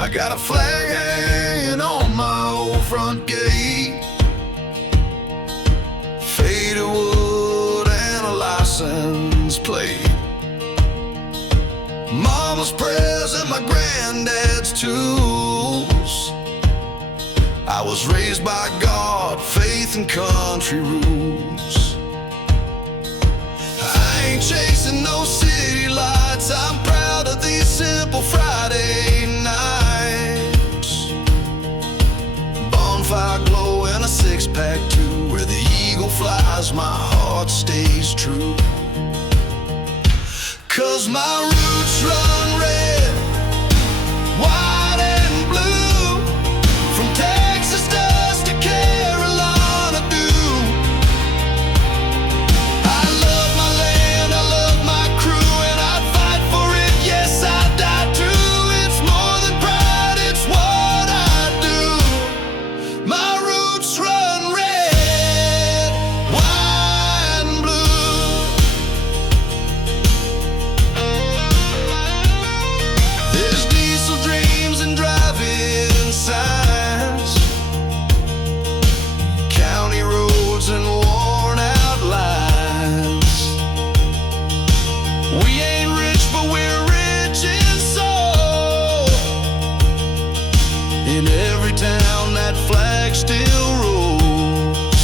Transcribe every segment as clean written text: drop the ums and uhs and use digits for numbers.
I got a flag hanging on my old front gate, faded wood and a license plate. Mama's prayers and my granddad's tools. I was raised by God, faith and country rules. I ain't chasing no city lights, I'm proud of these simple Friday nights. Bonfire glow and a six-pack too, where the eagle flies, my heart stays true. 'Cause my roots run red, white and blue, from Texas dust to Carolina dew. I love my land, I love my crew, and I'd fight for it, yes I'd die too. It's more than pride, it's what I do. My roots run red, white and blue. There's diesel dreams and drive-in signs, county roads and worn-out lines. We ain't rich, but we're rich in soul. In every town that flag still rolls.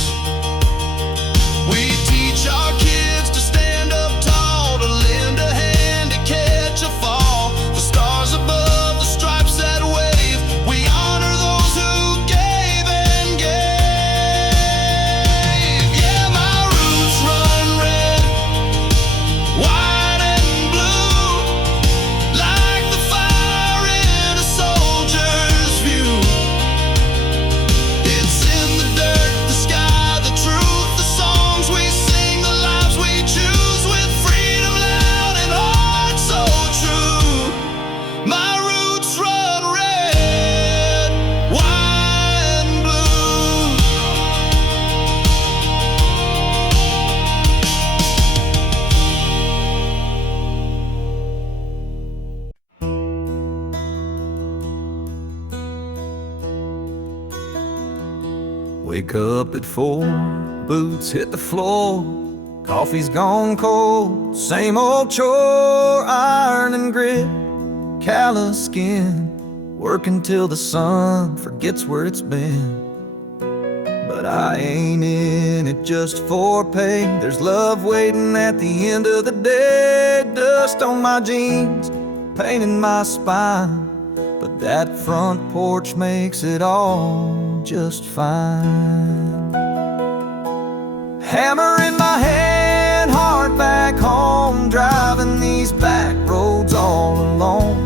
We teach our kids to stand up tall, to lend a hand, to catch a fall. The stars above, the stripes that wave, we honor those who gave and gave. Yeah, my roots run red, white and blue, like the fire in a soldier's view. It's in the dirt, the sky, the truth, the songs we sing, the lives we choose, with freedom loud and heart so true. My roots run red, white and blue. Wake up at 4, boots hit the floor, coffee's gone cold, same old chore, iron and grit, callous skin, working till the sun forgets where it's been. But I ain't in it just for pay, there's love waiting at the end of the day. Dust on my jeans, pain in my spine, but that front porch makes it all just fine. Hammer in my hand, heart back home, driving these back roads all alone.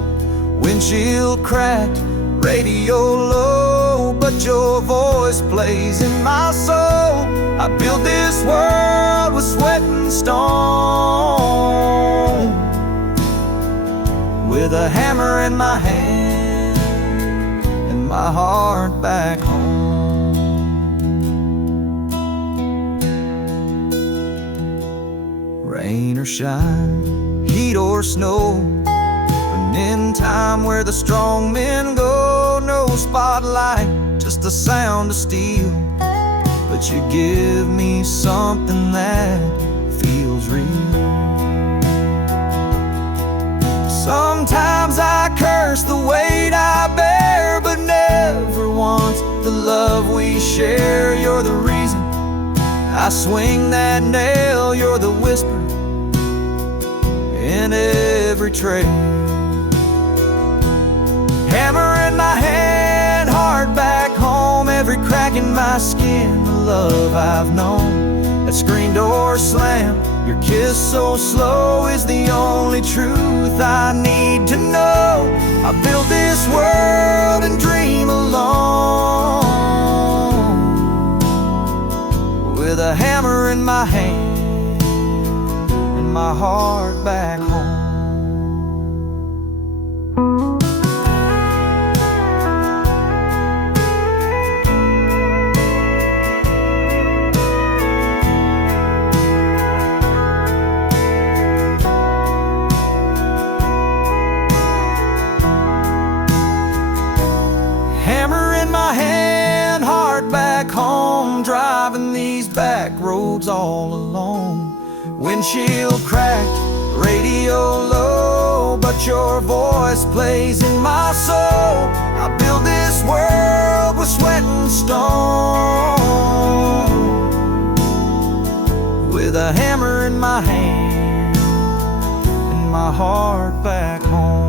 Windshield cracked, radio low, but your voice plays in my soul. I built this world with sweat and stone, with a hammer in my hand and my heart back home. Rain or shine, heat or snow, an end time where the strong men go. No spotlight, just the sound of steel, but you give me something that feels real. Sometimes I curse the weight I bear, but never once the love we share. You're the reason I swing that nail, you're the whisper in every trail. Hammer in my hand, heart back home, every crack in my skin, the love I've known. That screen door slam, your kiss so slow, is the only truth I need to know. I built this world and dream alone, with a hammer in my hand and my heart back home. back roads all alone. Windshield cracked, radio low, but your voice plays in my soul. I build this world with sweat and stone, with a hammer in my hand and my heart back home.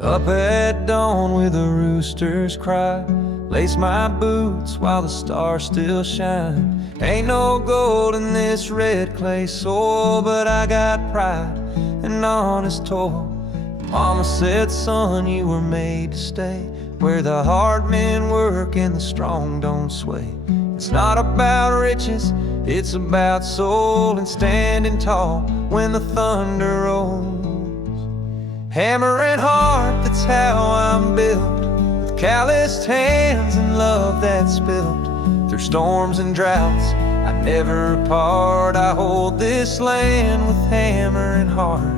Up at dawn with the rooster's cry, lace my boots while the stars still shine. Ain't no gold in this red clay soil, but I got pride and honest toil. Mama said, son, you were made to stay where the hard men work and the strong don't sway. It's not about riches, it's about soul and standing tall when the thunder rolls. Hammer and heart, that's how I'm built, with calloused hands and love that's spilled through storms and droughts. I never part, I hold this land with hammer and heart.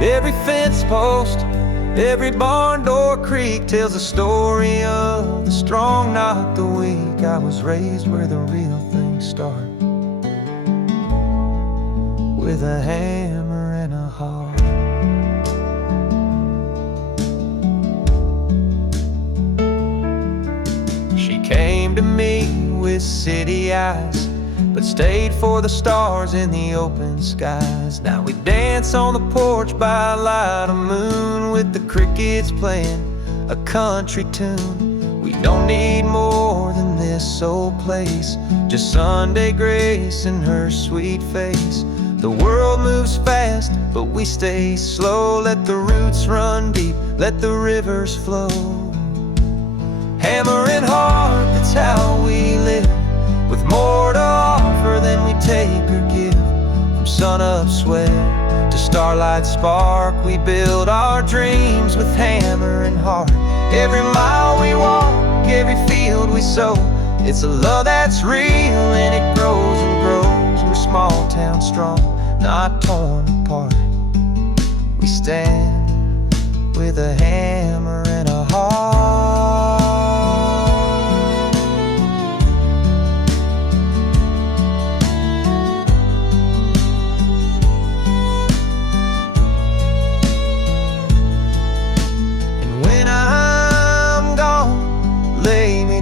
Every fence post, every barn door creak tells the story of the strong, not the weak. I was raised where the real things start, with a hammer and a heart. Came to me with city eyes, but stayed for the stars in the open skies. Now we dance on the porch by light of moon, with the crickets playing a country tune. We don't need more than this old place, just Sunday grace and her sweet face. The world moves fast, but we stay slow. Let the roots run deep, let the rivers flow. Hammer and heart, that's how we live, with more to offer than we take or give. From sun-up sweat to starlight spark, we build our dreams with hammer and heart. Every mile we walk, every field we sow, it's a love that's real and it grows and grows. We're small town strong, not torn apart. We stand with a hammer and a heart.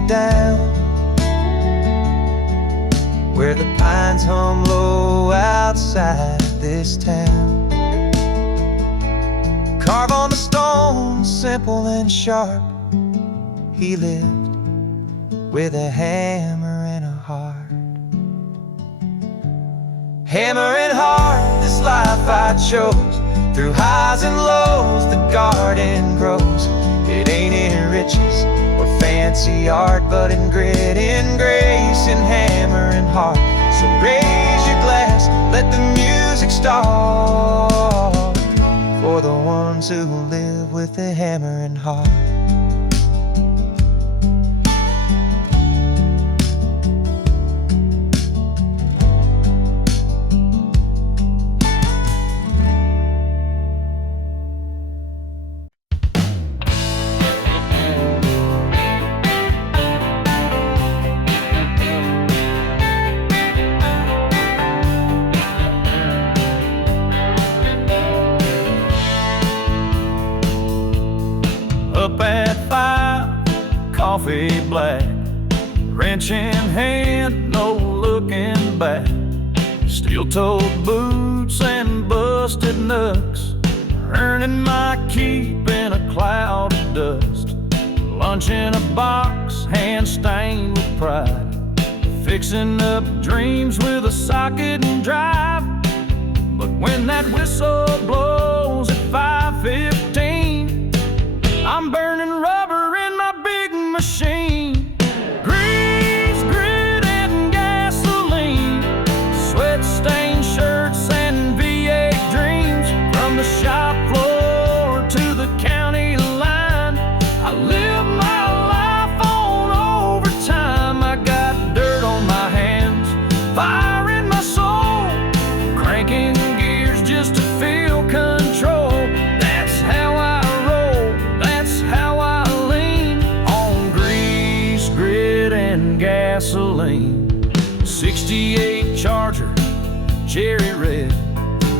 Down where the pines hum low outside this town. Carve on the stone, simple and sharp, he lived with a hammer and a heart. Hammer and heart, this life I chose. Through highs and lows the garden grows. It ain't in riches or fancy art, but in grit, in grace, in hammer and heart. So raise your glass, let the music start, for the ones who live with a hammer and heart. Up at 5, coffee black, wrench in hand, no looking back. Steel-toed boots and busted knucks, earning my keep in a cloud of dust. Lunch in a box, hand stained with pride, fixing up dreams with a socket and drive. But when that whistle blows at 5:15, I'm burning rubber in my big machine. Grease, grit, and gasoline, sweat-stained shirts and V8 dreams from the shop floor gasoline. 68 Charger, cherry red.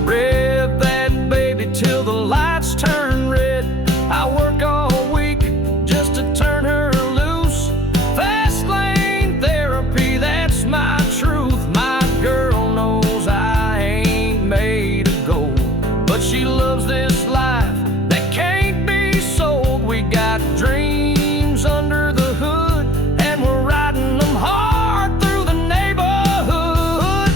Rev that baby till the lights turn red. I work all week just to turn her loose. Fast lane therapy, that's my truth. My girl knows I ain't made of gold, but she loves this life that can't be sold. We got dreams under the hood, and we're riding them hard through the neighborhood.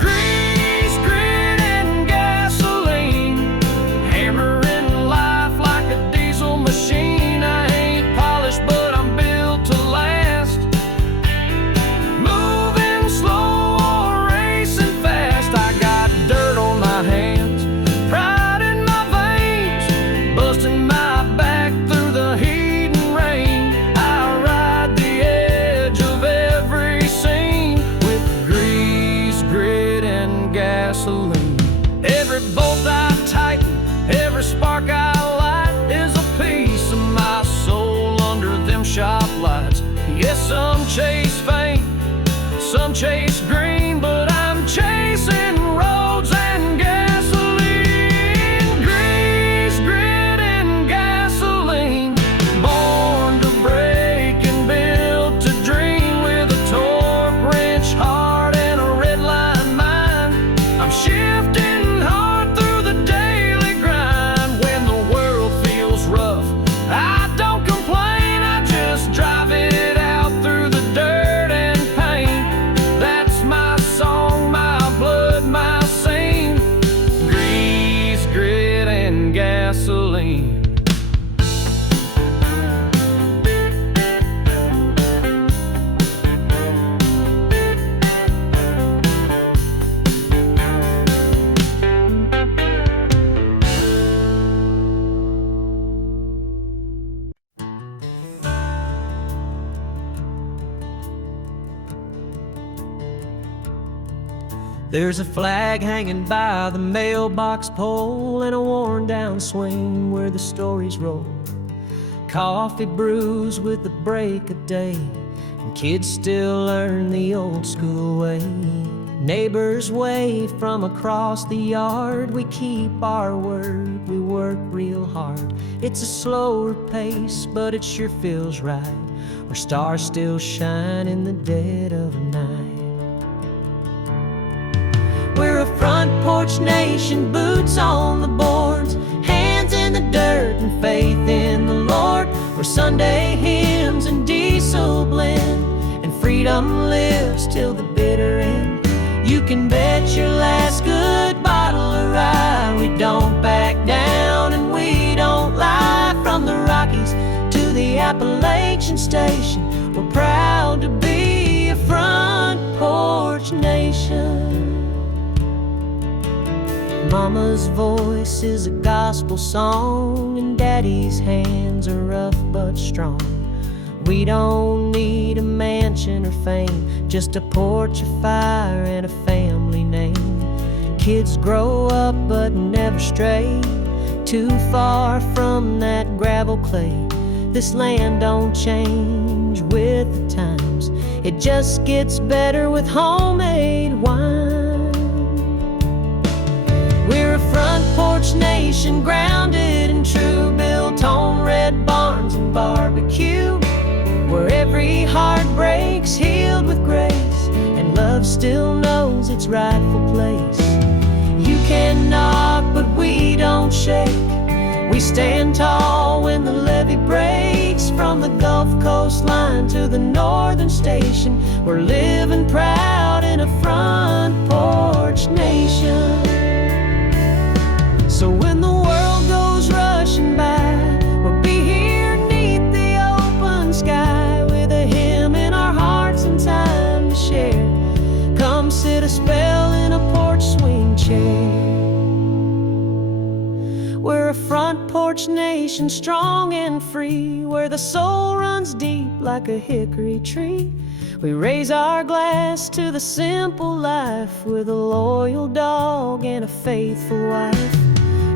Grease, grit, and gasoline, hammering life like a diesel machine. I ain't polished, but I'm built to last. Moving slow or racing fast, I got dirt on my hands, pride in my veins, busting my back through the heat and rain. I ride the edge of every scene with grease, grit, and gasoline. Every bolt I tighten, every spark I light is a piece of my soul under them shop lights. Yes, some chase fame, some chase green, but I'm chasing roads and gasoline. Grease, grit, and gasoline, born to break and built to dream, with a torque wrench heart and a red line mind. I'm shifting hard through the daily grind. When the world feels rough, I don't complain, I just drive it out through the dirt and pain. That's my song, my blood, my scene. Grease, grit, and gasoline. There's a flag hanging by the mailbox pole, and a worn down swing where the stories roll. Coffee brews with the break of day, and kids still learn the old school way. Neighbors wave from across the yard, we keep our word, we work real hard. It's a slower pace, but it sure feels right, where stars still shine in the dead of the night. We're a front porch nation, boots on the boards, hands in the dirt and faith in the Lord. Where Sunday hymns and diesel blend, and freedom lives till the bitter end. You can bet your last good bottle of rye, we don't back down and we don't lie. From the Rockies to the Appalachian Station, we're proud to be a front porch nation. Mama's voice is a gospel song, and Daddy's hands are rough but strong. We don't need a mansion or fame, just a porch of fire and a family name. Kids grow up but never stray too far from that gravel clay. This land don't change with the times, it just gets better with homemade wine. We're a front porch nation, grounded in true, built on red barns and barbecue, where every heart breaks healed with grace, and love still knows its rightful place. You can knock, but we don't shake. We stand tall when the levee breaks. From the Gulf Coast line to the northern station, we're living proud in a front porch nation. So when the world goes rushing by, we'll be here neath the open sky, with a hymn in our hearts and time to share. Come sit a spell in a porch swing chair. We're a front porch nation, strong and free, where the soul runs deep like a hickory tree. We raise our glass to the simple life, with a loyal dog and a faithful wife.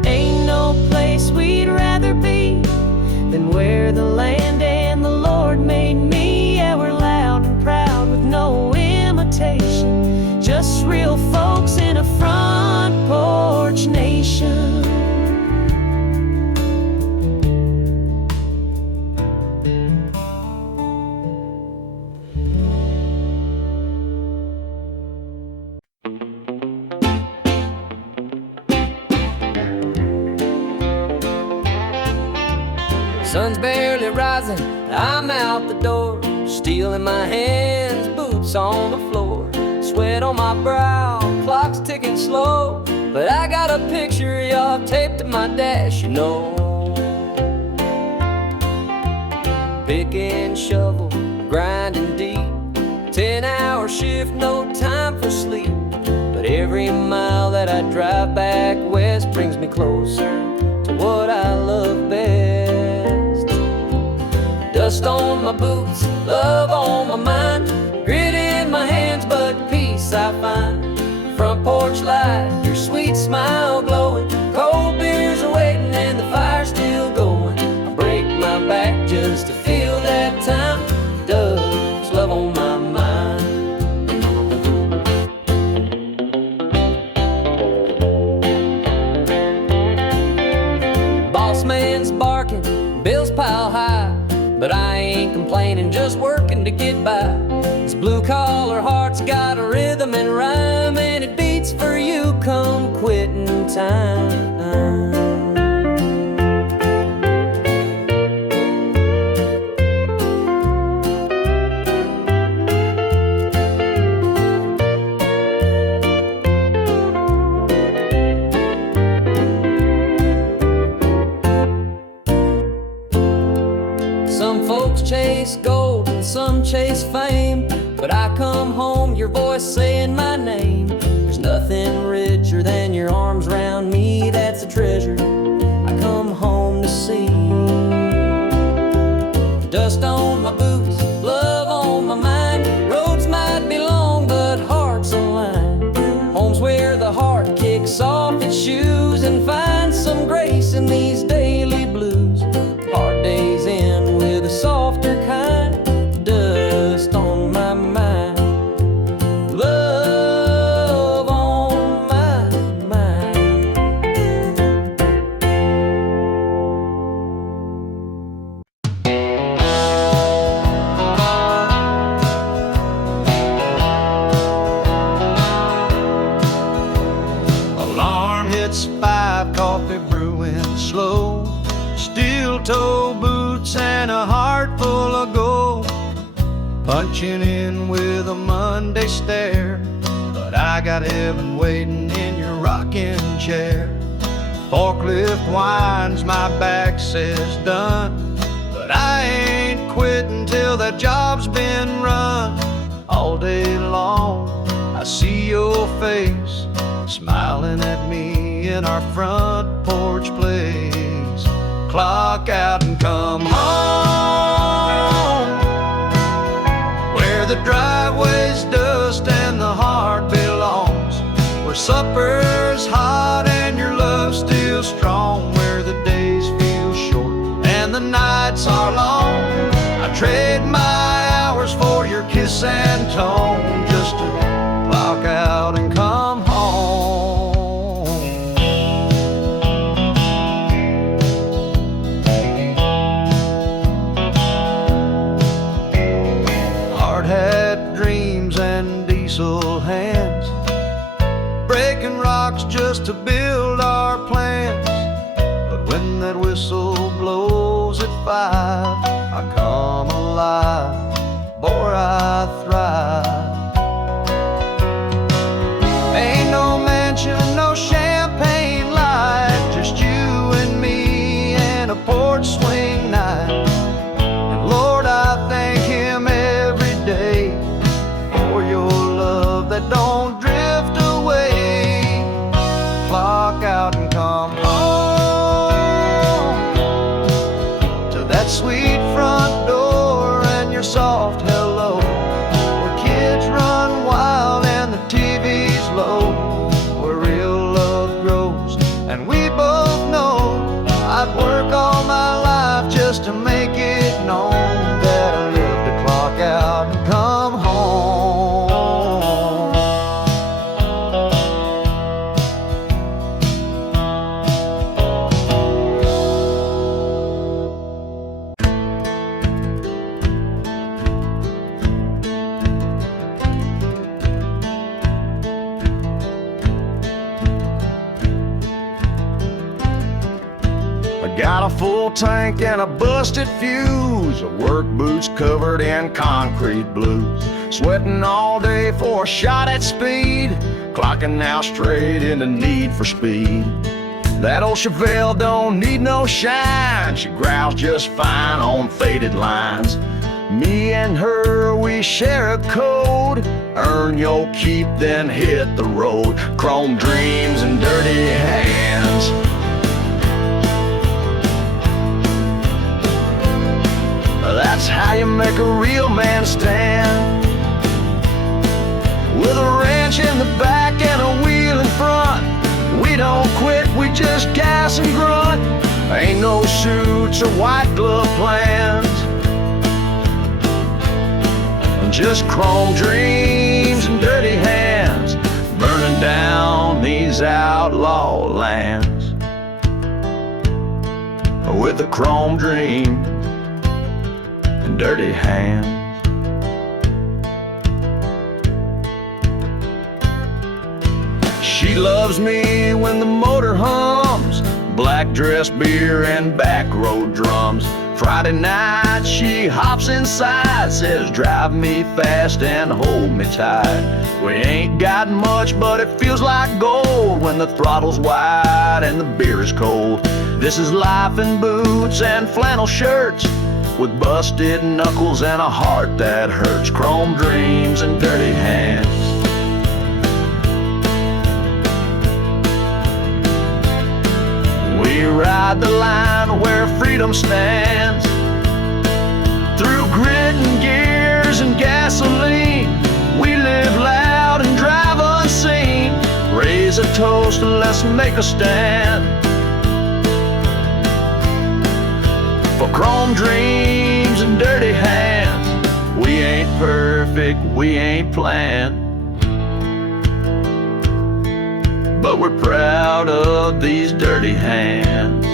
Ain't no place we'd rather be than where the land and the Lord made me. Yeah, we're loud Sun's barely rising, I'm out the door, steel in my hands, boots on the floor, sweat on my brow, clock's ticking slow, but I got a picture of y'all taped to my dash, you know. Pick and shovel, grinding deep, 10-hour shift, no time for sleep, but every mile that I drive back west brings me closer to what I love best. Dust on my boots, love on my mind, grit in my hands, but peace I find. Front porch light, your sweet smile glowing, cold beers are waiting and the fire's still going. I break my back just to feel that time. Dove's love on my mind. Boss man's barking, bills pile high, but I ain't complaining, just working to get by. This blue-collar heart's got a rhythm and rhyme, and it beats for you come quitting time. Some folks chase gold and some chase fame, but I come home, your voice saying my name. There's nothing richer than your arms around me, that's a treasure I come home to see. Dust on my boots, love on my mind, roads might be long but hearts aligned. Home's where the heart kicks off its shoes and finds some grace in these daily blues. Hard days end with a softer kind, dust on my mind, love on my mind. Alarm hits 5, coffee brewing slow, steel-toe boots and a heart full of gold. Punching in with a Monday stare, but I got heaven waiting in your rocking chair. Forklift whines, my back says done, but I ain't quitting till that job's been run. All day long I see your face, smiling at me in our front porch place. Clock out and come home, where the driveway's dust and the heart belongs, where supper's hot and your love's still strong, where the days feel short and the nights are long. I trade my hours for your kiss and tone, just to clock out and come home. Had dreams and diesel hands, breaking rocks just to build our plans. But when that whistle blows at 5, I come alive, boy, I thrive. Ain't no mansion, no champagne light, just you and me and a porch swing night. And Lord, I thank Him every day for your love that don't drift away. Clock out and come home to that sweet full tank and a busted fuse, work boots covered in concrete blues, sweating all day for a shot at speed, clocking now straight into Need for Speed. That old Chevelle don't need no shine, she growls just fine on faded lines. Me and her, we share a code, earn your keep, then hit the road. Chrome dreams and dirty hands. That's how you make a real man stand. With a wrench in the back and a wheel in front, we don't quit, we just gas and grunt. Ain't no suits or white glove plans, just chrome dreams and dirty hands, burning down these outlaw lands. With a chrome dream and dirty hands. She loves me when the motor hums, black dress, beer, and back road drums. Friday night she hops inside, says drive me fast and hold me tight. We ain't got much but it feels like gold when the throttle's wide and the beer is cold. This is life in boots and flannel shirts, with busted knuckles and a heart that hurts. Chrome dreams and dirty hands. We ride the line where freedom stands, through grit and gears and gasoline. We live loud and drive unseen, raise a toast and let's make a stand. For chrome dreams and dirty hands, we ain't perfect, we ain't planned, but we're proud of these dirty hands.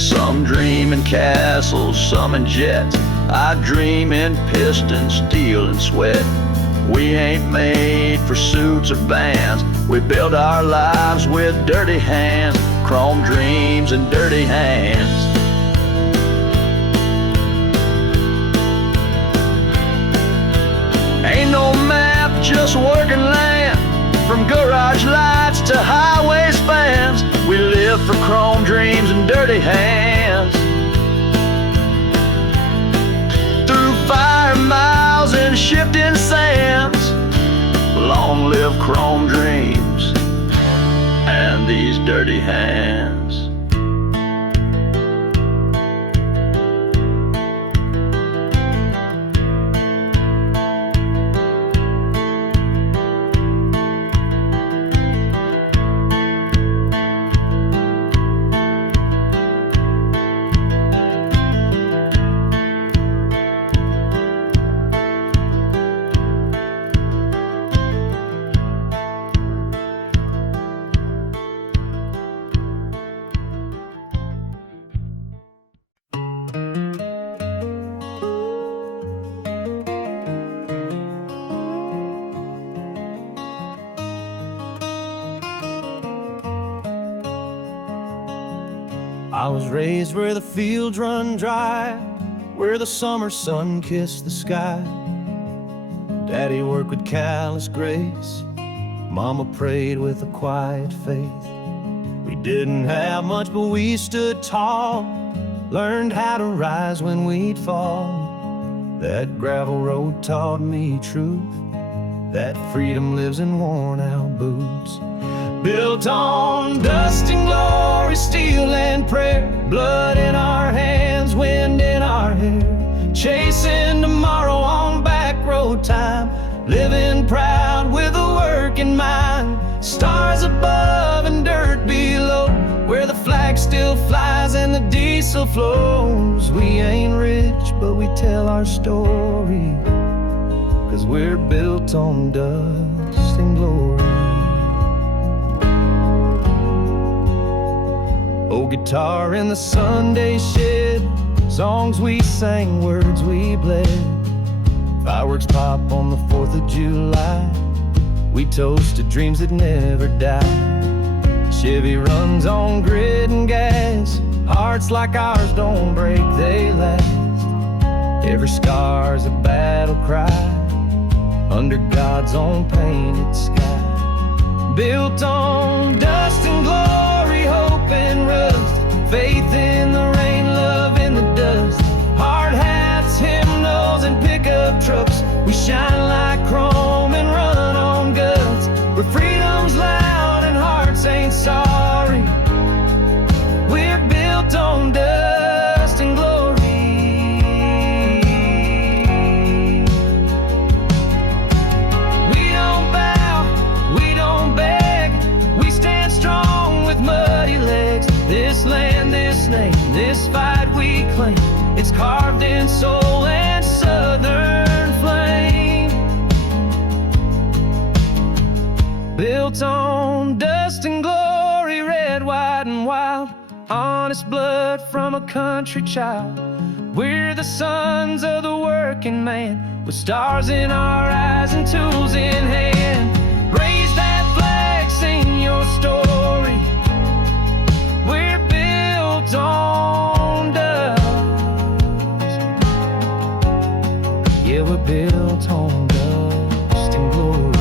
Some dream in castles, some in jets. I dream in pistons, steel and sweat. We ain't made for suits or bands, we build our lives with dirty hands. Chrome dreams and dirty hands. Ain't no map, just working land, from garage lights to highway spans. We live for chrome dreams and dirty hands, through fire miles and shifting sands. Long live chrome dreams and these dirty hands. I was raised where the fields run dry, where the summer sun kissed the sky. Daddy worked with callous grace, Mama prayed with a quiet faith. We didn't have much, but we stood tall, learned how to rise when we'd fall. That gravel road taught me truth, that freedom lives in worn-out boots. Built on dust and glory, steel and prayer, blood in our hands, wind in our hair, chasing tomorrow on back road time, living proud with a work in mind. Stars above and dirt below, where the flag still flies and the diesel flows. We ain't rich, but we tell our story, 'cause we're built on dust and glory. Oh, guitar in the Sunday shed, songs we sang, words we bled. Fireworks pop on the 4th of July, We toasted dreams that never die. Chevy runs on grit and gas. Hearts like ours don't break, they last. Every scar's a battle cry under God's own painted sky. Built on dust and glory, hope and rust, faith in the rain, love in the dust. Hard hats, hymnals, and pickup trucks. We shine like chrome and run on guts. Where freedom's loud and hearts ain't sorry. We're built on dust and glory. We don't bow, we don't beg. We stand strong with muddy legs. This land, this name, this fight we claim. It's carved in soul and southern flame. Built on dust and glory, red, white, and wild. Honest blood from a country child. We're the sons of the working man, with stars in our eyes and tools in hand. Raise that flag, sing your story. We're built on dust. Yeah, we're built on dust and glory.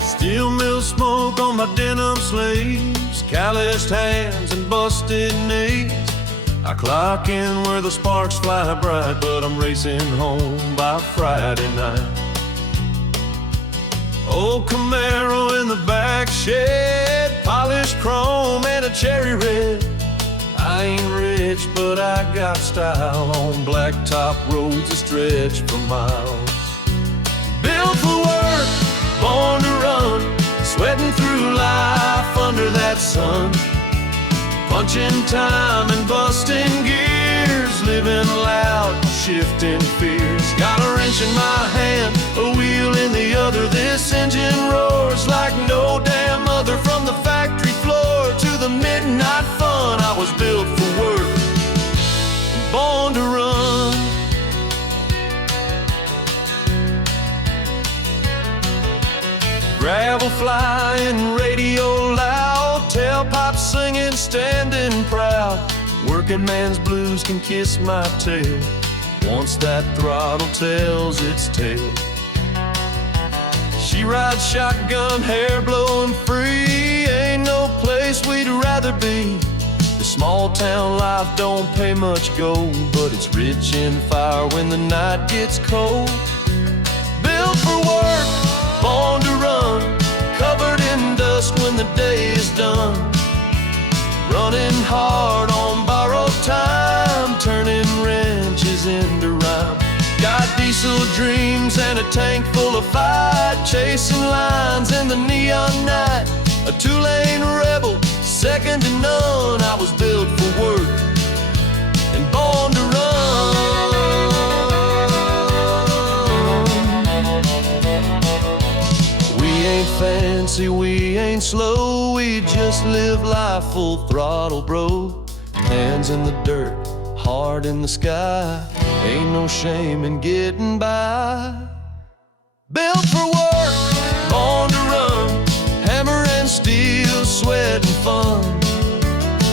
Steel mill smoke on my denim sleeves, calloused hands and busted knees. I clock in where the sparks fly bright, but I'm racing home by Friday night. Old Camaro in the back shed, polished chrome and a cherry red. I ain't rich, but I got style on blacktop roads that stretch for miles. Built for work, born to run, sweating through life under that sun. Punching time and busting gears, living loud, shifting fears. Got a wrench in my hand, a wheel in the other. This engine roars like no damn other. From the factory floor to the midnight fun, I was built for work, born to run. Gravel flying, radio loud, tailpipe singing, standing proud. Working man's blues can kiss my tail once that throttle tells its tale. She rides shotgun, hair blowing free. Ain't no place we'd rather be. The small town life don't pay much gold, but it's rich in fire when the night gets cold. Built for work, born to run, covered in dust when the day is done. Running hard on borrowed time, turning wrenches into rhyme. Got diesel dreams and a tank full of fight, chasing lines in the neon night. A two-lane rebel, second to none. I was built for work and born to run. Fancy, we ain't slow, we just live life full throttle, bro. Hands in the dirt, heart in the sky, ain't no shame in getting by. Built for work, born to run, hammer and steel, sweat and fun.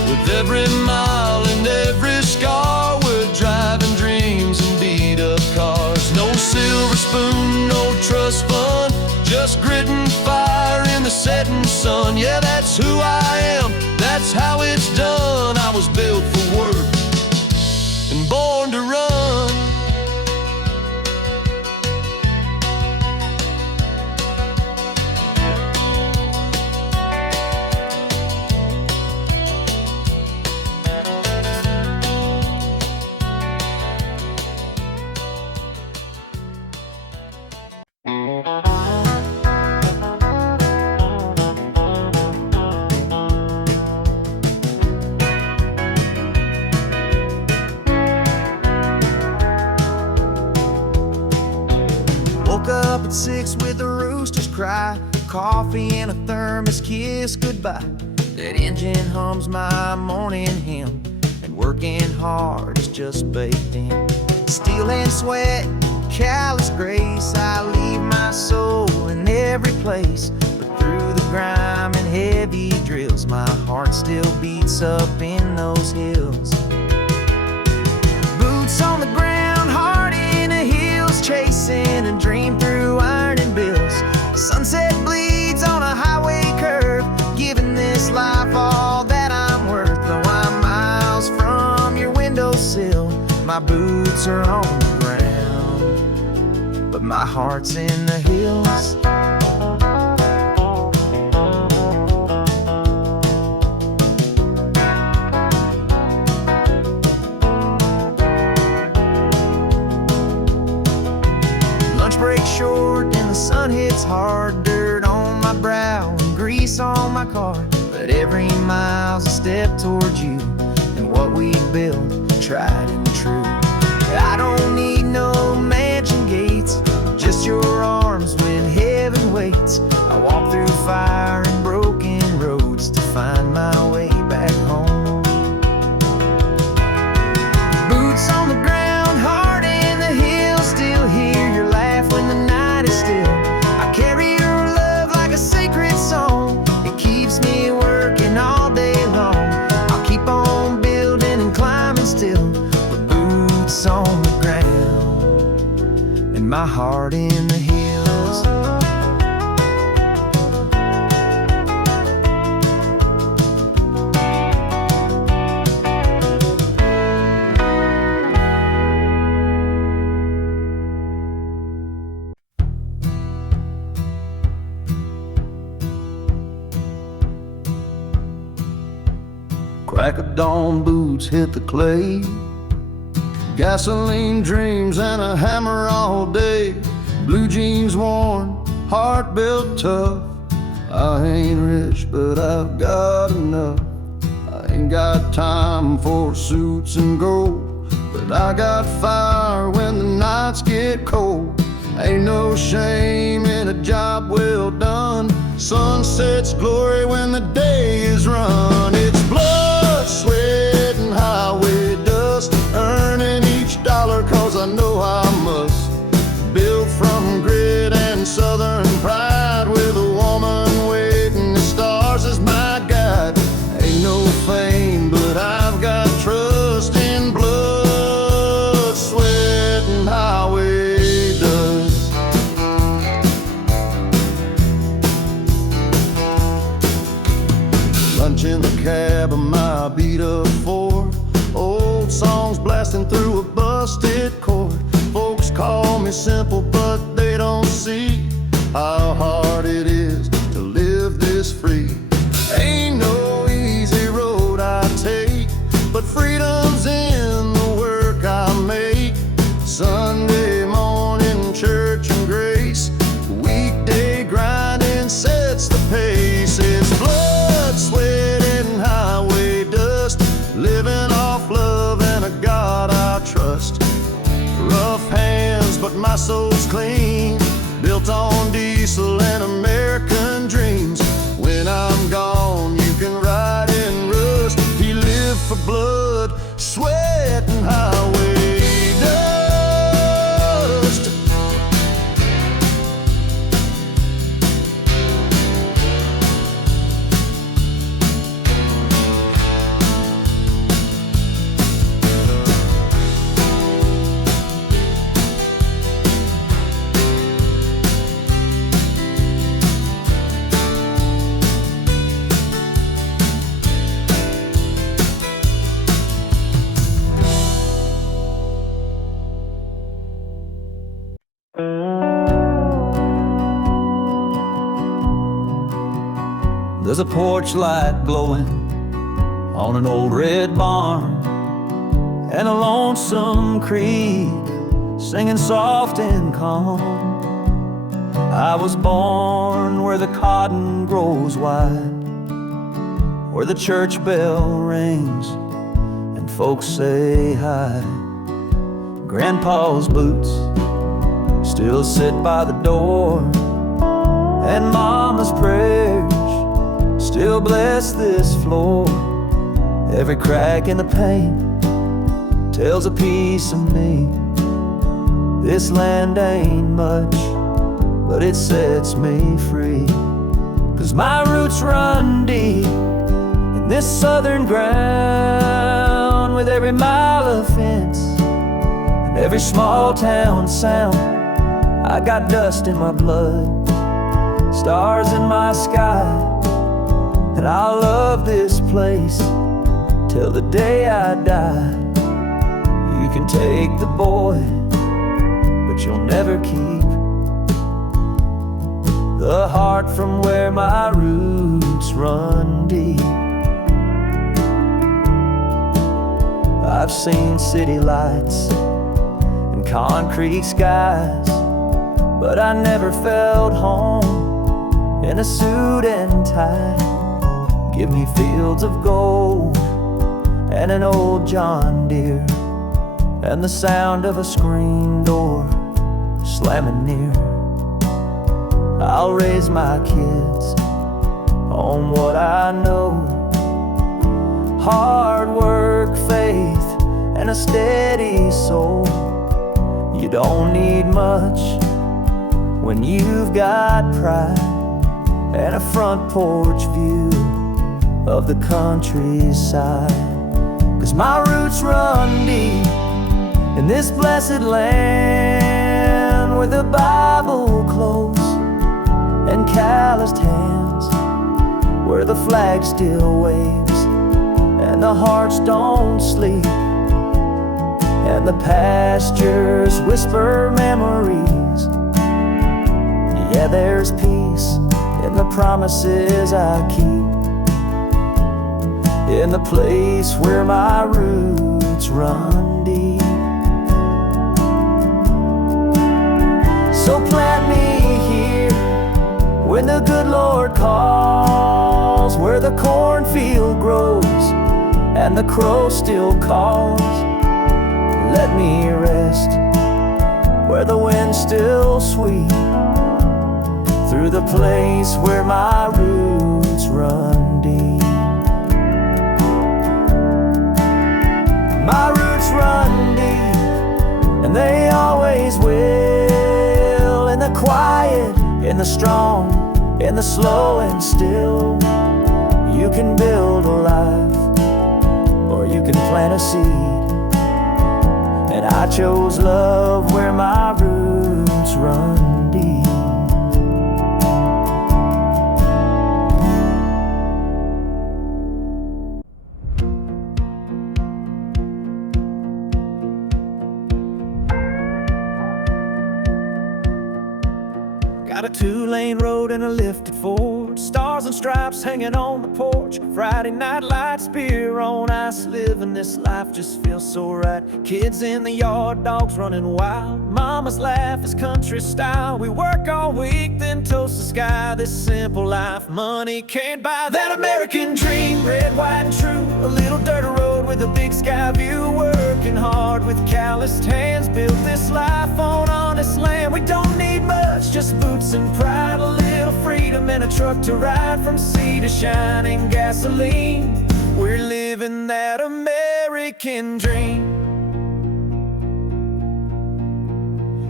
With every mile and every scar, we're driving dreams and beat up cars. No silver spoon, no trust fund, just grit and fire in the setting sun. Yeah, that's who I am, that's how it's done. I was built for work and born to run. at 6 with the roosters cry, coffee and a thermos kiss goodbye. That engine hums my morning hymn, and working hard is just baked in. Steel and sweat, callous grace, I leave my soul in every place. But through the grime and heavy drills, my heart still beats up in those hills. Boots on the ground, heart in the hills, chasing a dream through iron and bills. Sunset bleeds on a highway curve, giving this life all that I'm worth. Though I'm miles from your windowsill, my boots are on the ground, but my heart's in the hills. Lunch break short and the sun hits hard, dirt on my brow and grease on my car. But every mile's a step towards you and what we built, tried and true. I don't need no mansion gates, just your arms when heaven waits. I walk through fire and broken roads to find my way back home. Boots on the ground, heart in the hills, still hear your laugh when the night is still. I carry your love like a sacred song, it keeps me working all day long. I'll keep on building and climbing still, with boots on the ground and my heart in the hills. Crack of dawn, boots hit the clay, gasoline dreams and a hammer all day. Blue jeans worn, heart built tough. I ain't rich, but I've got enough. I ain't got time for suits and gold, but I got fire when the nights get cold. Ain't no shame in a job well done. Sunset's glory when the day is run. It's blood, sweat, and highway dust, earning each dollar cause I know I must. Built from grit and southern pride, with a woman waiting the stars as my guide. Ain't no fame, but I've got trust in blood, sweat, and highway dust. Lunch in the cab of my beat-up Ford, old songs blasting through a busted chord. Folks call me simple, but they don't see how hard it is to live this free. Ain't no easy road I take, but freedom's in the work I make. Sunday morning church and grace, weekday grinding sets the pace. It's blood, sweat, and highway dust, living off love and a God I trust. Rough hands, but my soul's clean, built on diesel and American dreams. When I'm gone, you can ride in rust. He lived for blood, sweat, and highway dust. There's a porch light glowing on an old red barn, and a lonesome creek singing soft and calm. I was born where the cotton grows wide, where the church bell rings and folks say hi. Grandpa's boots still sit by the door, and mama's prayers still bless this floor. Every crack in the paint tells a piece of me. This land ain't much, but it sets me free. 'Cause my roots run deep in this southern ground, with every mile of fence and every small town sound. I got dust in my blood, stars in my sky, and I'll love this place till the day I die. You can take the boy, but you'll never keep the heart from where my roots run deep. I've seen city lights and concrete skies, but I never felt home in a suit and tie. Give me fields of gold and an old John Deere, and the sound of a screen door slamming near. I'll raise my kids on what I know: hard work, faith, and a steady soul. You don't need much when you've got pride and a front porch view of the countryside. 'Cause my roots run deep in this blessed land, where the Bible close and calloused hands, where the flag still waves and the hearts don't sleep, and the pastures whisper memories. Yeah, there's peace in the promises I keep, in the place where my roots run deep. So plant me here when the good Lord calls, where the cornfield grows and the crow still calls. Let me rest where the wind's still sweet, through the place where my roots run deep. My roots run deep, and they always will, in the quiet, in the strong, in the slow and still. You can build a life, or you can plant a seed, and I chose love where my roots run deep. Got a 2-lane road and a lifted Ford, stars and stripes hanging on the porch. Friday night lights, beer on ice, living this life just feels so right. Kids in the yard, dogs running wild, mama's laugh is country style. We work all week, then toast the sky. This simple life money can't buy. That American dream, red, white, and true. A little dirt road with a big sky view. Working hard with calloused hands, built this life on honest land. We don't need much, just boots and pride, a little freedom and a truck to ride from sea to shining gasoline. We're living that American dream.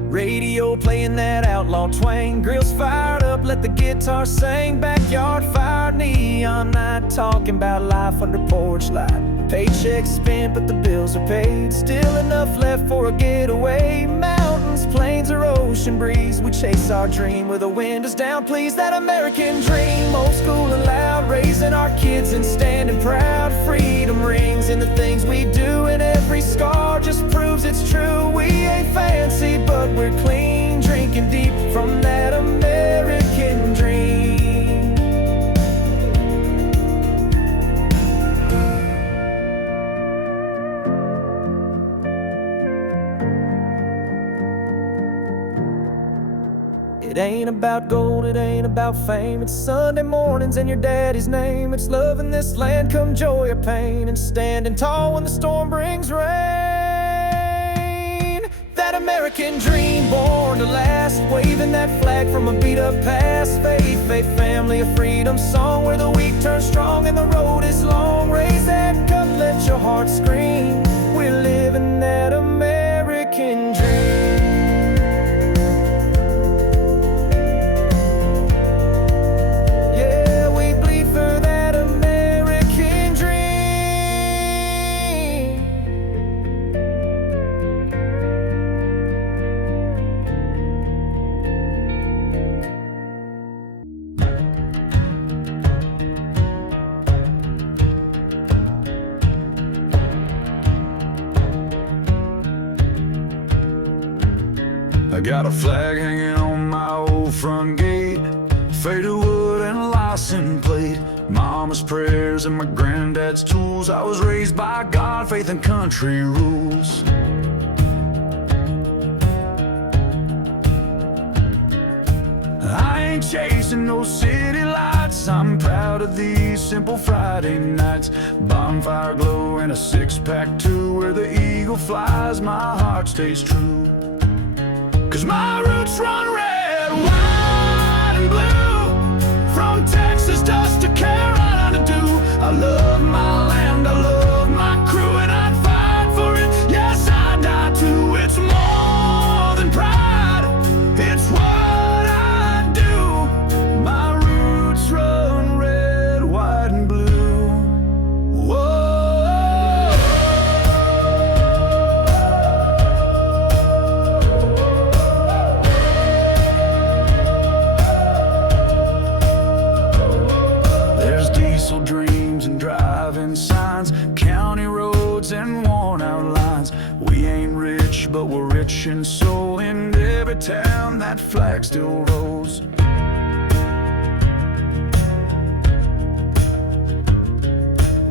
Radio playing that outlaw twang, grills fired up, let the guitar sing. Backyard fire, neon night, talking about life under porch light. Paychecks spent, but the bills are paid, still enough left for a getaway. Mountains, plains, or ocean breeze, we chase our dream with the windows down, please. That American dream, old school and loud, raising our kids and standing proud. Freedom rings in the things we do, and every scar just proves it's true. We ain't fancy, but we're clean, drinking deep from that American dream. It ain't about gold, it ain't about fame. It's Sunday mornings in your daddy's name. It's loving this land come joy or pain, and standing tall when the storm brings rain. That American dream, born to last, waving that flag from a beat-up past. Faith, faith, family, a freedom song where the weak turn strong and the road is long. Raise that cup, let your heart scream. We're living that American dream. Yeah, we bleed for that American dream. I got a flag hanging on my old front gate, faded wood and a license plate, mama's prayers and my granddad's tools. I was raised by God, faith and country rules. I ain't chasing no city lights, I'm proud of these simple Friday nights. Bonfire glow and a six-pack too, where the eagle flies, my heart stays true. 'Cause my roots run red, white, and blue, from Texas dust to Carolina dew. I love my land, I love my crew, and I'd fight for it, yes, I'd die too. It's more than pride, it's what I do. My roots run red, white, and blue. Whoa. Dreams and driving signs, county roads and worn out lines. We ain't rich, but we're rich in soul. In every town that flag still rolls.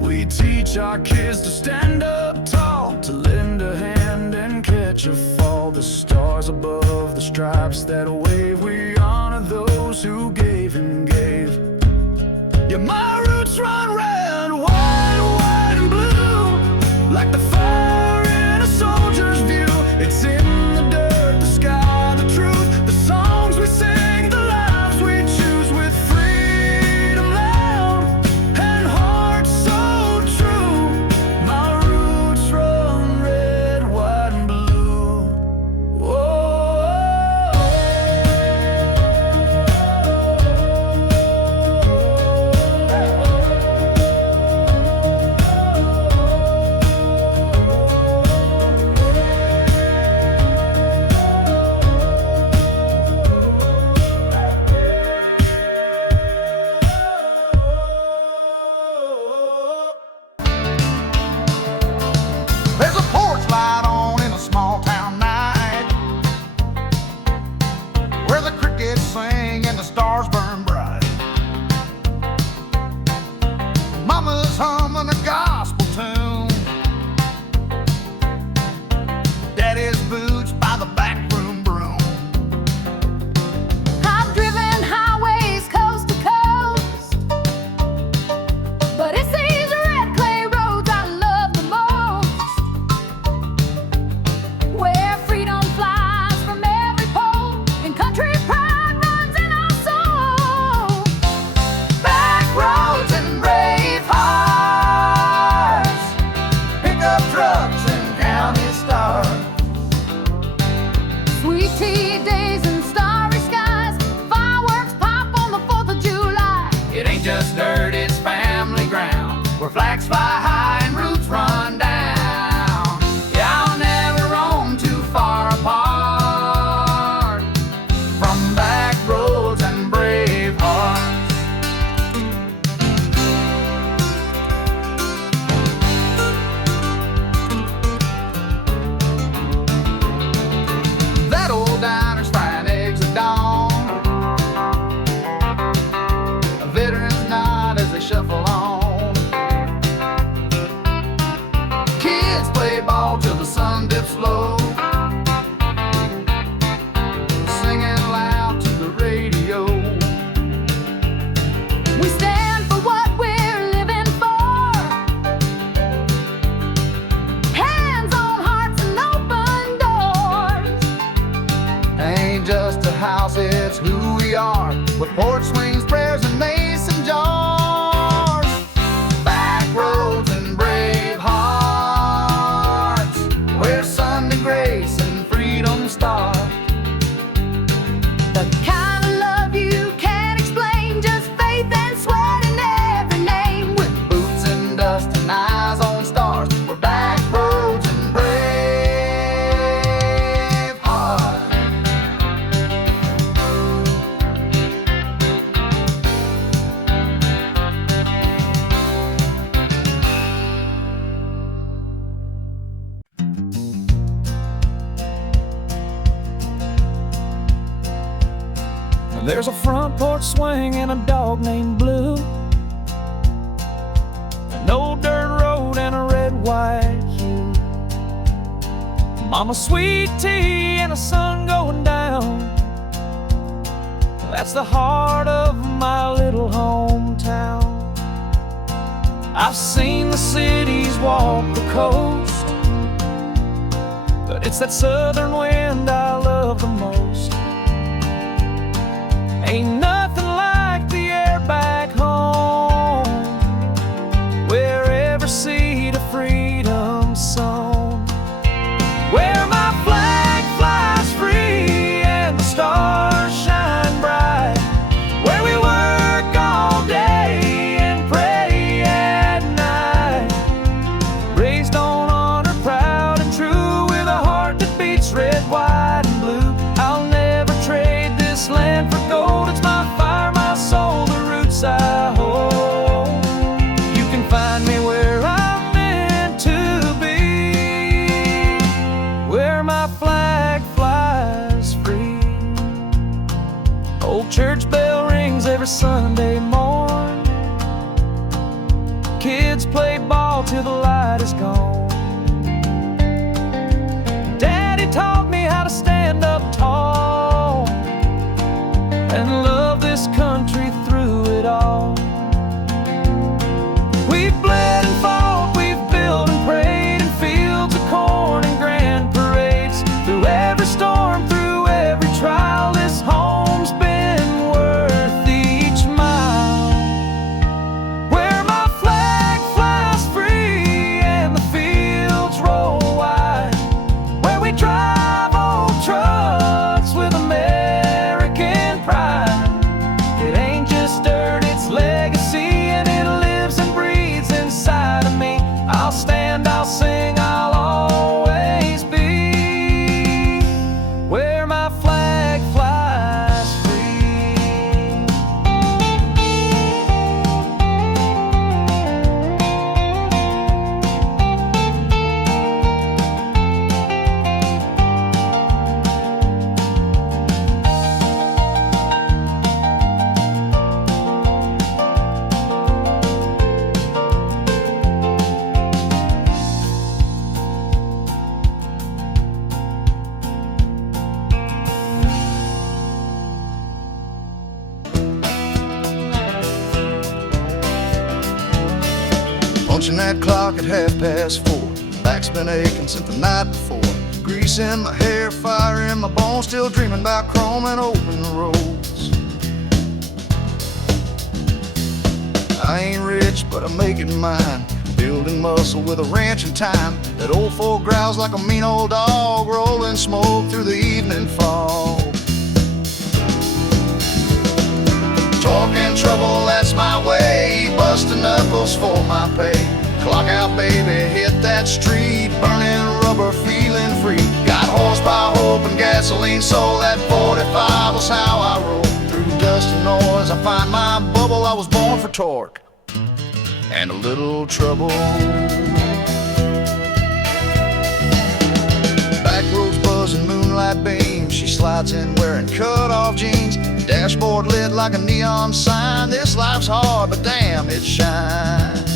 We teach our kids to stand up tall, to lend a hand and catch a fall. The stars above, the stripes that wave, we honor those who gave and gave. Yeah, my roots run red, white, white, and blue, like the fire in a soldier's view. It's in the dirt, the sky, the truth, the songs we sing, the lives we choose, with freedom loud and heart so true. My roots run red, white, and blue. Whoa. There's a porch light on in a small town night, where the crickets sing and the stars burn bright. Mama's humming a gospel tune, Daddy's boots by the backroom broom. I've driven highways coast to coast, but it's these red clay roads I love the most, where freedom flies from every pole and country pride runs in our soul. Backroads and brave hearts, pickup trucks and county stars. Sweet tea days and starry skies, fireworks pop on the 4th of July. It ain't just dirt, it's family ground, where flags fly high and roots run down. Yeah, I'll never roam too far apart from back roads and brave hearts. That old diner's frying eggs at dawn, a veteran's nod as they shuffle on. There's a front porch swing and a dog named Blue, an old dirt road and a red, white hue. Mama sweet tea and a sun going down. That's the heart of my little hometown. I've seen the cities walk the coast, but it's that southern wind I love the most. Ain't nothing like the air back home, where every seed of freedom sown, where my flag flies free and the stars shine bright, where we work all day and pray at night, raised on honor, proud and true, with a heart that beats red, white and blue. I'll never trade this land for gold. It's my fire, my soul, the roots I hold. You can find me where I'm meant to be, where my flag flies free. Old church bell rings every Sunday morn. Kids play ball till the light is gone. Daddy taught me how to stand up tall and love this country through it all. We've bled and fought, we've built and prayed in fields of corn and grand parades. Through every storm, through every trial, this home's been worth each mile. Where my flag flies free and the fields roll wide, where we drive old trucks with American pride. It ain't just dirt, it's legacy, and it lives and breathes inside of me. I'll stand, I'll sing, I'll always be where my flag flies free. Punching that clock at 4:30. Back's been aching since the night before. Grease in my hair, fire in my bones. Still dreaming about chrome and open roads. I ain't rich, but I make it mine. Building muscle with a wrench and time. That old folk growls like a mean old dog, rolling smoke through the evening fog. Talking trouble, that's my way. Busting knuckles for my pay. Clock out, baby, hit that street. Burning rubber, feeling free. Got horsepower, hope, and gasoline. So that 45 was how I roll. Through dust and noise, I find my bubble. I was born for torque and a little trouble. Backroads buzzing, moonlight beams. She slides in wearing cut-off jeans. Dashboard lit like a neon sign. This life's hard, but damn, it shines.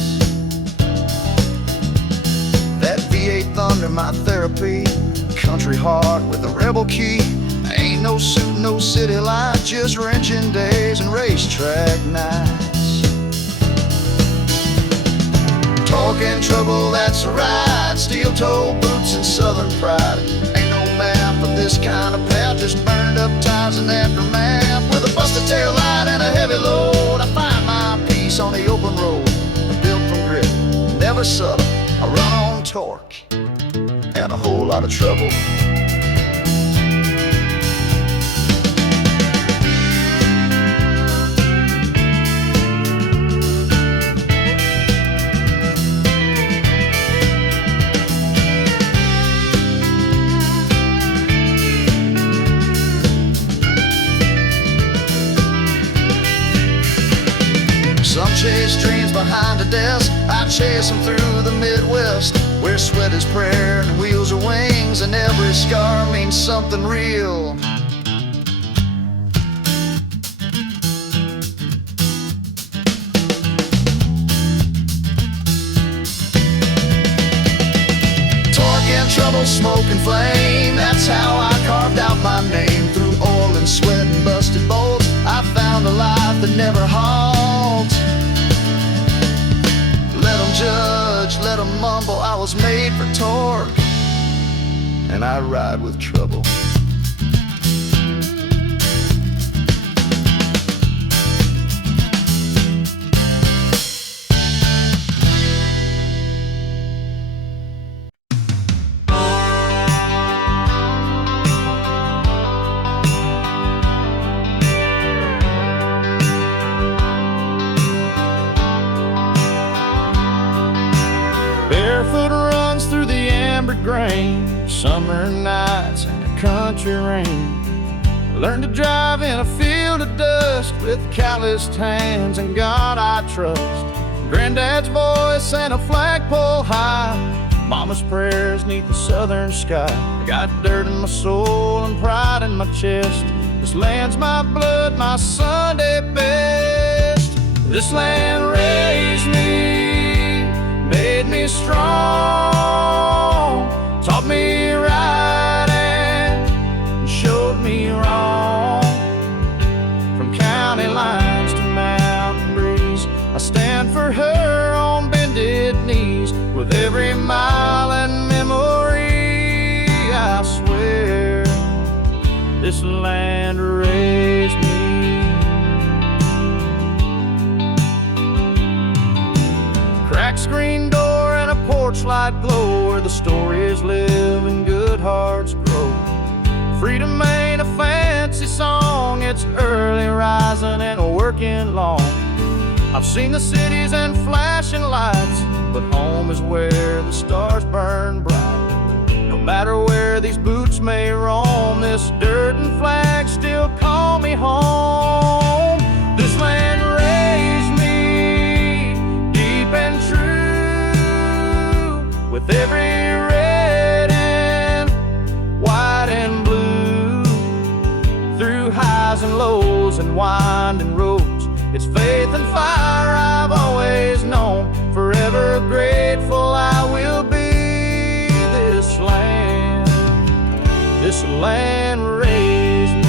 That V8 Thunder, my therapy. Country heart with a rebel key. Ain't no suit, no city life, just wrenching days and racetrack nights. Talking trouble, that's a ride. Steel-toe boots and southern pride. Ain't no map of this kind of path, just burned up tires and aftermath. With a busted tail light and a heavy load, I find my peace on the open road. Built from grit, never subtle. I run on torque and a whole lot of trouble. Some chase dreams behind a desk. I chase them through the Midwest, where sweat is prayer and wheels are wings, and every scar means something real. old smoke and flame. That's how I carved out my name. Through oil and sweat and busted bolts, I found a life that never halts. Let them judge, let them mumble, I was made for torque, and I ride with trouble. Barefoot runs through the amber grain, summer nights and the country rain. Learned to drive in a field of dust with calloused hands and God I trust. Granddad's voice and a flagpole high, Mama's prayers neath the southern sky. Got dirt in my soul and pride in my chest. This land's my blood, my Sunday best. This land raised me, made me strong, taught me right and showed me wrong. From county lines to mountain breeze, I stand for her on bended knees. With every mile and memory, I swear, this land raised me. Cracked screen door and a porch light glow, where the stories live and good hearts grow. Freedom ain't a fancy song, it's early rising and working long. I've seen the cities and flashing lights, but home is where the stars burn bright. No matter where these boots may roam, this dirt and flag still call me home. This land raised me deep and true, with every red and white and blue. Through highs and lows and winding roads, it's faith and fire I've always known. Forever grateful I will be. This land raised me.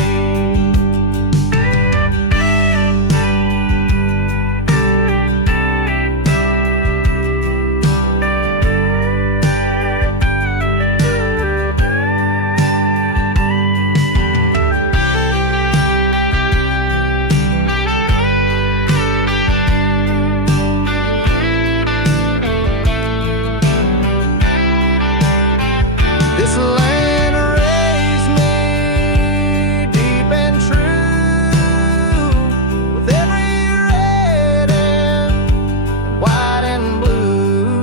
This land raised me deep and true, with every red and white and blue.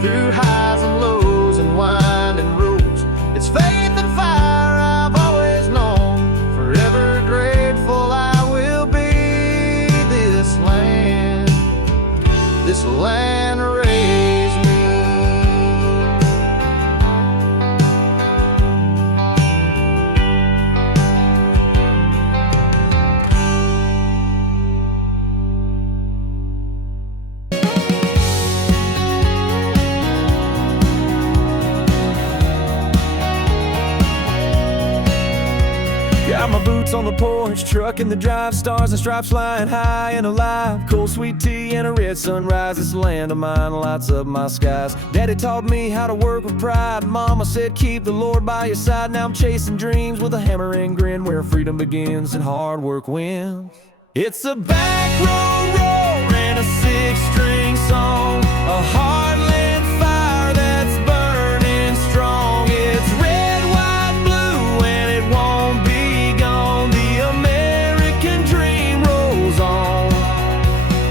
Through highs and lows and winding roads, it's faith and fire I've always known. Forever grateful I will be. This land raised me. Got my boots on the porch, truck in the drive, stars and stripes flying high and alive. Cold sweet tea and a red sunrise, this land of mine lights up my skies. Daddy taught me how to work with pride, Mama said keep the Lord by your side. Now I'm chasing dreams with a hammer and grin, where freedom begins and hard work wins. It's a back road roar and a six-string song, a heartland fire that's burning strong. It's red, white, blue, and it won't be gone. The American dream rolls on.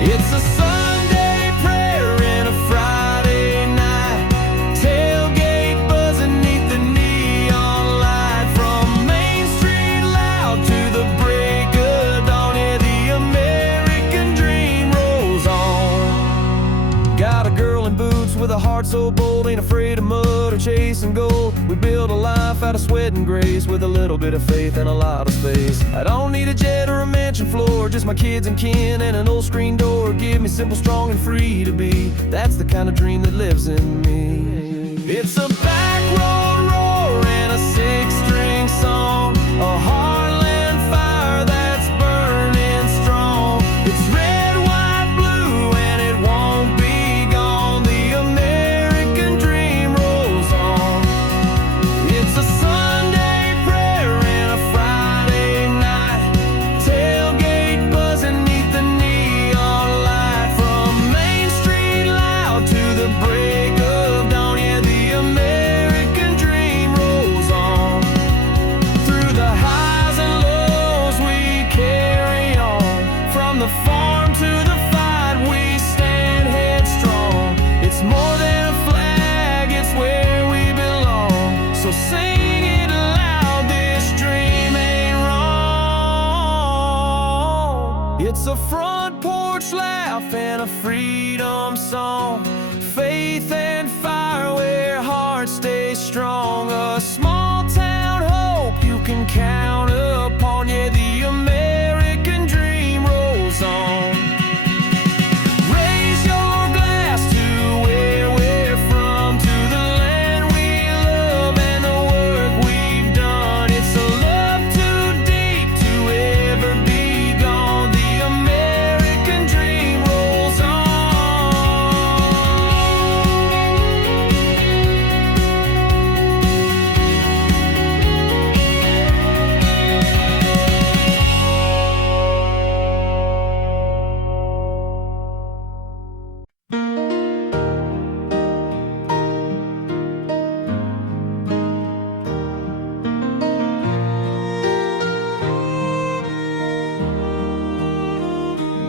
It's a Sunday prayer and a Friday night, tailgate buzzing neath the neon light. From Main Street loud to the break of dawn, yeah, the American dream rolls on. Got a girl in boots with a heart so bold, ain't afraid of mud or chasing gold. We build a life out of sweat and grace, with a little bit of faith and a lot of space. I don't need a jet or a mansion floor, just my kids and kin and an old screen door. Give me simple, strong, and free to be. That's the kind of dream that lives in me. It's a back road South and a freedom song. Faith and fire where hearts stay strong. A small town hope you can count upon. Yeah, the American dream rolls on. Raise your glass to where we're from, to the land we love and the work we've done. It's a love too deep to ever be gone. The American dream rolls on.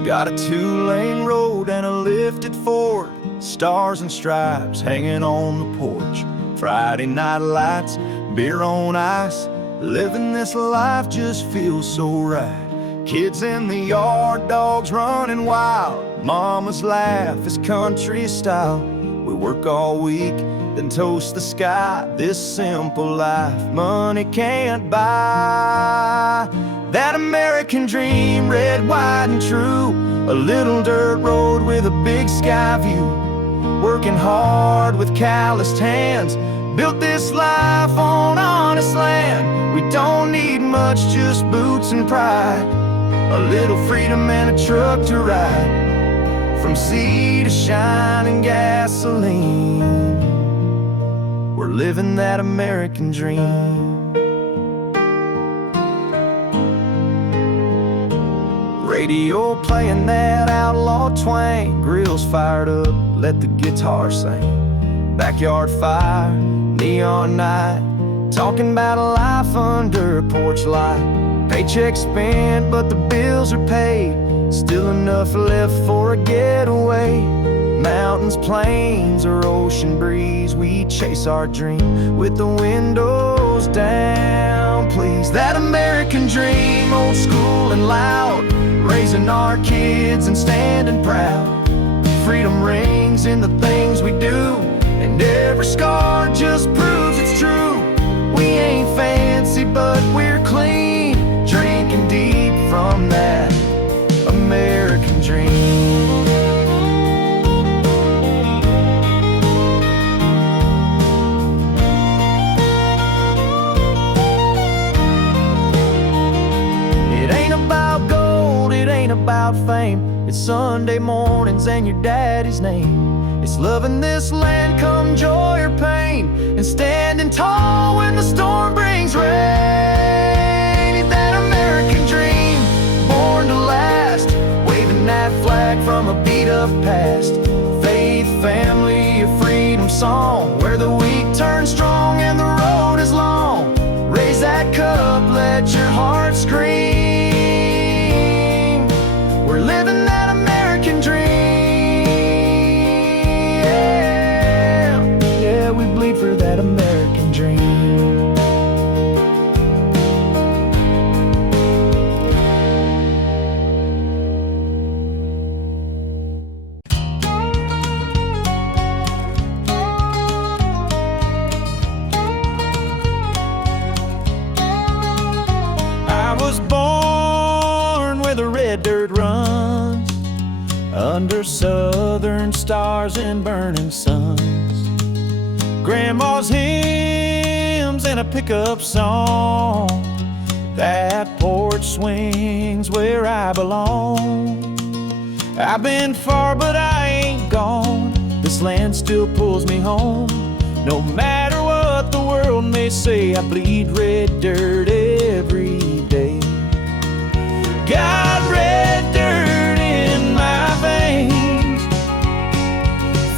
Got a 2-lane road and a lifted Ford, stars and stripes hanging on the porch. Friday night lights, beer on ice, living this life just feels so right. Kids in the yard, dogs running wild, mama's laugh is country style. We work all week, then toast the sky, this simple life money can't buy. That American dream, red, white, and true. A little dirt road with a big sky view. Working hard with calloused hands, built this life on honest land. We don't need much, just boots and pride. A little freedom and a truck to ride. From sea to shining gasoline, we're living that American dream. Radio playing that outlaw twang, grills fired up, let the guitar sing. Backyard fire, neon night, talking about a life under a porch light. Paycheck spent, but the bills are paid, still enough left for a getaway. Mountains, plains, or ocean breeze, we chase our dream with the windows down, please. That American dream, old school and loud, raising our kids and standing proud. Freedom rings in the things we do, and every scar just proves it's true. We ain't fancy, but we're clean, drinking deep from that American dream. It ain't about gold, it ain't about fame. It's Sunday mornings and your daddy's name. It's loving this land come joy or pain, and standing tall when the storm brings rain. It's that American dream, born to last, waving that flag from a beat up past. Faith, family, a freedom song, where the weak turn strong and the road is long. Raise that cup, let your heart scream. We're living that American dream. Yeah, yeah, we bleed for that American dream. I was born where the red dirt runs, under southern stars and burning suns. Grandma's hymns and a pickup song. That porch swings where I belong. I've been far, but I ain't gone. This land still pulls me home. No matter what the world may say, I bleed red dirt every day. Got red dirt in my veins,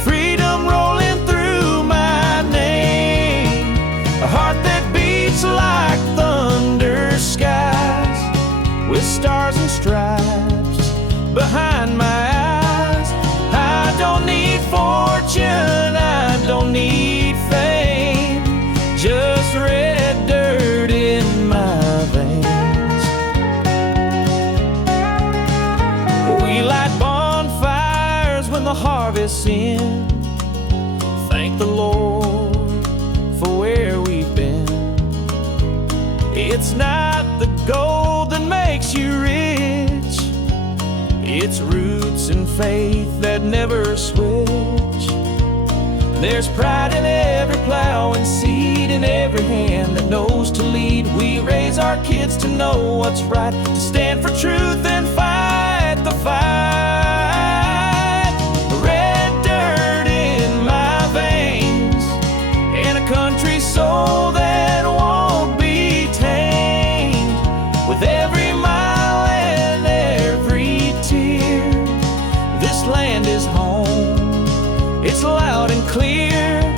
freedom rolling through my name, a heart that beats like thunder skies, with stars and stripes behind my eyes. I don't need fortune, I don't need fame, just red dirt in my veins. harvest's in. Thank the Lord for where we've been. It's not the gold that makes you rich, it's roots and faith that never switch. There's pride in every plow and seed in every hand that knows to lead. We raise our kids to know what's right, to stand for truth and fight the fight. Red dirt in my veins, and a country soul that won't be tamed. With every mile and every tear, this land is home. It's loud and clear.